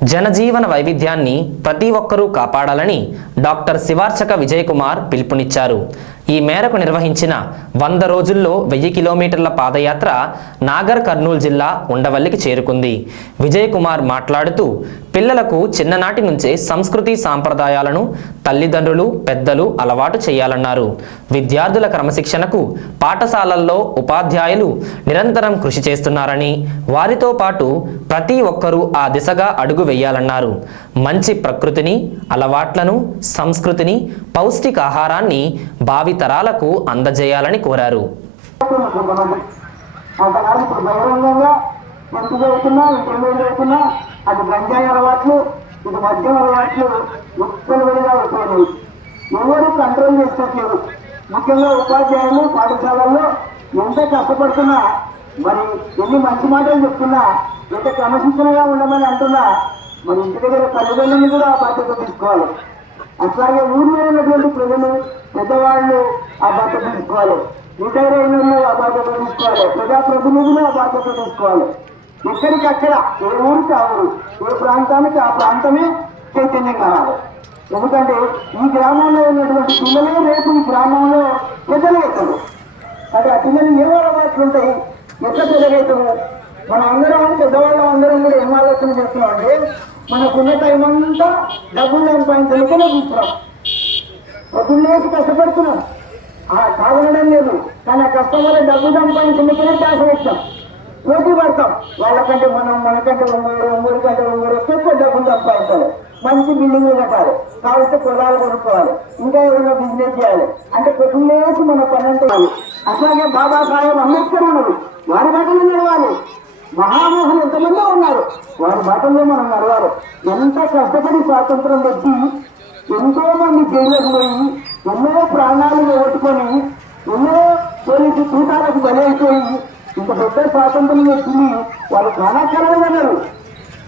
జనజీవన వైవిధ్యాన్ని ప్రతి ఒక్కరూ కాపాడాలని డాక్టర్ శివార్చక విజయ్ కుమార్ పిలుపునిచ్చారు. ఈ మేరకు నిర్వహించిన 100 రోజుల్లో 1000 కిలోమీటర్ల పాదయాత్ర నాగర్ కర్నూలు జిల్లా ఉండవల్లికి చేరుకుంది. విజయ్ కుమార్ మాట్లాడుతూ పిల్లలకు చిన్ననాటి నుంచే సంస్కృతి సాంప్రదాయాలను తల్లిదండ్రులు పెద్దలు అలవాటు చేయాలన్నారు. విద్యార్థుల క్రమశిక్షణకు పాఠశాలల్లో ఉపాధ్యాయులు నిరంతరం కృషి చేస్తున్నారని, వారితో పాటు ప్రతి ఒక్కరూ ఆ దిశగా అడుగు వేయాలన్నారు. మంచి ప్రకృతిని, అలవాట్లను, సంస్కృతిని, పౌష్టికాహారాన్ని భావి తరాలకు అందజేయాలని కోరారు. ఎవరు కంట్రోల్ చేసుకోవట్లేదు. ముఖ్యంగా ఉపాధ్యాయులు పాఠశాలల్లో ఎంత కష్టపడుతున్నా, మరి ఎన్ని మంచి మాటలు చెప్తున్నా, ఎంత క్రమశిక్షణగా ఉండమని అంటున్నా, మరి ఇంటి దగ్గర తల్లిదండ్రులు కూడా ఆ బాధ్యత తీసుకోవాలి. అట్లాగే ఊరిలో ఉన్నటువంటి ప్రజలు, పెద్దవాళ్ళు ఆ బాధ్యత తీసుకోవాలి. రిటైర్ అయిన ఆ బాధ్యత తీసుకోవాలి. ప్రజాప్రతినిధులు ఆ బాధ్యత తీసుకోవాలి. ఎక్కడికక్కడ ఏ ఊరికి ఆ ఊరు, ఏ ప్రాంతానికి ఆ ప్రాంతమే చైతన్యం కావాలి. ఎందుకంటే ఈ గ్రామంలో ఉన్నటువంటి పిల్లలే రేపు ఈ గ్రామంలో పెద్దలవుతారు. అంటే ఆ పిల్లలు ఏ అలవాట్లు ఉంటాయి, ఎట్లా పెద్దగవుతాము. మన అందరం పెద్దవాళ్ళం అందరం కూడా ఏం ఆలోచన చేస్తున్నాం అంటే, మనకున్న టైం అంతా డబ్బులు సంపాదించలేకనే చూస్తున్నాం. పొద్దున్నేసి కష్టపడుతున్నాం, కాదనడం లేదు. కానీ ఆ కష్టం వల్ల డబ్బు సంపాదించలేకనే టాస పెట్టాం, పోటీ పడతాం. వాళ్ళకంటే మనకంటే ఒంగోరు కంటే ఒంగోరు ఎక్కువ డబ్బులు సంపాదించాలి, మంచి బిల్డింగ్లు కట్టాలి, కావలిస్తే పొలాలు కొనుక్కోవాలి, ఇంకా ఏదైనా బిజినెస్ చేయాలి. అంటే పొద్దున్నేసి మన పని అంటే అట్లాగే బాబాసాహెబ్ అంబేద్కర్ ఉన్నారు, వారి బాటలో నడవాలి. మహామోహన్ ఎంతమందో ఉన్నారు, వారి బాటల్లో మనం నడవాలి. ఎంత కష్టపడి స్వాతంత్రం వచ్చి ఎంతో మంది జైళ్ళకు పోయి ఎన్నో ప్రాణాలు పోగొట్టుకొని ఎన్నో పోలీసు కూటాలకు బలైపోయి ఇంత పెద్ద స్వాతంత్రం వచ్చింది. వాళ్ళు ప్రాణాకరణమన్నారు.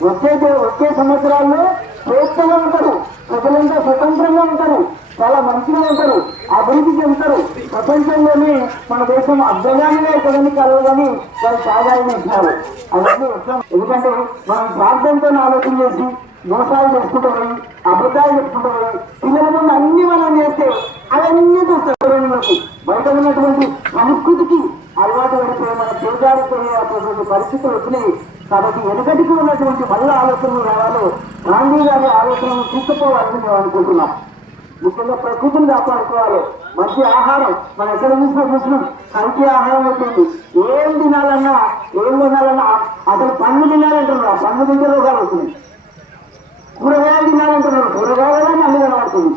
వచ్చే సంవత్సరాల్లో స్వేచ్ఛగా ఉంటారు, ప్రజలంతా స్వతంత్రంగా ఉంటారు, చాలా మంచిగా ఉంటారు, అభివృద్ధి చెందుతారు. ప్రపంచంలోనే మన దేశం అగ్రగామిగా ఎక్కడని కలవదని వాళ్ళు సాగాయని ఇచ్చినారు. అవన్నీ ఎందుకంటే మనం ప్రార్థనతో ఆలోచన చేసి మోసాలు చేసుకుంటూ పోయి అబద్ధాలు చెప్పుకుంటూ పోయి పిల్లల ముందు అన్ని మనం చేస్తే అవన్నీ చూస్తారు. బయట ఉన్నటువంటి సంస్కృతికి అలవాటు పడిపోయి మన చేజారిపోయేటువంటి పరిస్థితులు వచ్చినాయి. కాబట్టి వెనుకటికి ఉన్నటువంటి మళ్ళీ ఆలోచనలు రావాలి, గాంధీ గారి ఆలోచనలు తీసుకుపోవాలని మేము అనుకుంటున్నాం. ముఖ్యంగా ప్రకృతిని కాపాడుకోవాలి. మంచి ఆహారం మనం ఎక్కడ చూసినాం, కల్తీ ఆహారం వచ్చింది. ఏం తినాలన్నా ఏం తినాలన్నా అసలు పండ్లు తినాలంటున్నారు, పండ్లు తింటే రోగాలు అవుతుంది. కూరగాయలు తినాలంటున్నారు, కూరగాయలు మళ్ళీ కనబడుతుంది.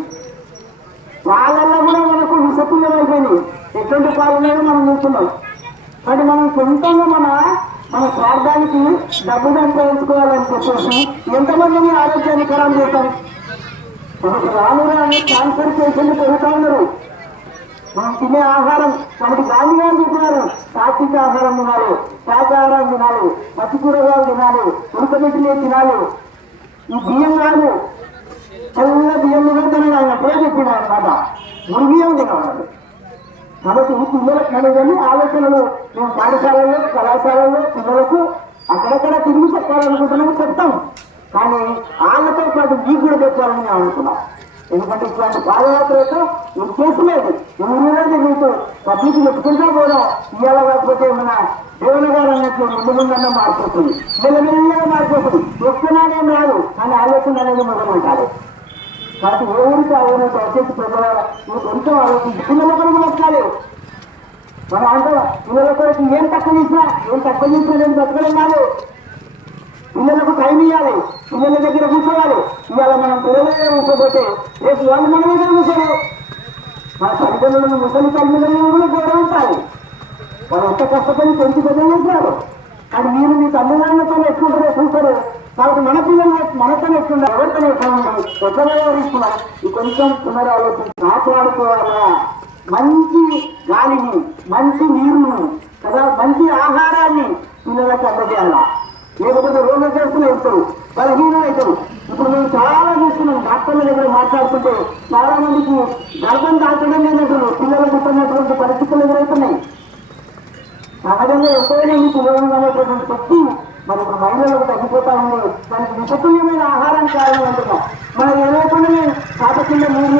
పాలల్లో కూడా మనకు విషతుల్యం అయిపోయింది. ఎటువంటి పాలనైనా మనం చూస్తున్నాం. కానీ మనం సొంతంగా మన స్వార్థానికి డబ్బు సంపాదించుకోవాలని చెప్పేసి ఎంతమందిని ఆరోగ్యాన్ని ఖరాబ్ చేస్తాం. మనకు రాని క్యాన్సర్ పేషెంట్లు పెరుగుతా ఉన్నారు. మనం తినే ఆహారం మనకి గాంధీ గారు చెప్పినారు, సాత్విక ఆహారం తినాలి, శాకాహారం తినాలి, పచ్చి కూరగాయలు తినాలి, ఉడకబెట్టినే తినాలి. ఈ బియ్యం కాదు, చల్ల బియ్యం తినని ఆయన పేరు చెప్పిన అనమాట, మురిగియం తినాలి. కాబట్టి ఈ పిల్లలకు అనేది ఆలోచనలు మేము పాఠశాలల్లో కళాశాలల్లో పిల్లలకు అక్కడక్కడ తిరిగి చెప్పాలనుకుంటున్నాము, చెప్తాం. కానీ వాళ్ళతో పాటు మీకు కూడా చెప్పాలని మేము అనుకున్నాం. ఎందుకంటే ఇట్లాంటి పాదయాత్రతో ఏం చేసలేదు, ఊరిలో తిరుగుతూ పబ్లిక్ చెప్పుకుంటా పోవడం ఇవాళ కాకపోతే మన దేవుని గారు అన్నట్లు ముందు ముందన్నా మారిపోతుంది, మెల్లమెల్లగా మారిపోతుంది. ఎక్కువనానేం రాదు, కానీ ఆలోచన అనేది మొదలు ఉంటారు. కాబట్టి ఏ ఊరికి ఆ ఊరికి వచ్చేసి పెద్దవాళ్ళ కొంచెం ఆలోచించి పిల్లల కొరకు బతకాలి. మనం అంటాం పిల్లల కొరకు ఏం తక్కువ చేసినా నేను బతకడం కాదు. పిల్లలకు టైం ఇవ్వాలి, పిల్లల దగ్గర కూర్చోవాలి. ఇవాళ మనం పిల్లల దగ్గర కూర్చోపోతే రేపు వాళ్ళు మన దగ్గర కూర్చోరు. మన తల్లిదండ్రులను ముసలి తల్లిదండ్రులను కూడా గౌరవించాలి. వాళ్ళు ఎంత కష్టపడి పెంచి పెద్ద చేశారు. కానీ మీరు మీ తల్లిదండ్రులతో ఎట్లుంటారో చూస్తారు. కాబట్టి మన పిల్లలు మనతో ఎట్లుంటారు, ఎవరితో ఎట్లా ఉంటారు, ఎట్లా వ్యవహరిస్తున్నారు, ఈ కొంచెం పునరాలోచన కాపాడుకోవాలా. మంచి గాలిని, మంచి నీరును కదా, మంచి ఆహారాన్ని పిల్లలకు అందజేయాలా. లేకపోతే రోగగ్రస్తులు అవుతారు, బలహీనం అవుతారు. ఇప్పుడు మేము చాలా చూస్తున్నాం, డాక్టర్ల దగ్గర మాట్లాడుతుంటే చాలా మందికి గర్భం దాల్చడం లేనట్టు పిల్లలు పుట్టినటువంటి పరిస్థితులు ఎదురవుతున్నాయి. సహజంగా ఎప్పుడైనా మీకు ఉపయోగం అనేటువంటి శక్తి మరి ఇప్పుడు మహిళలకు తగ్గిపోతా ఉంది. దానికి విషతుల్యమైన ఆహారం కావాలంటున్నాం. మనం ఏమైనా కాట కింద నీళ్ళు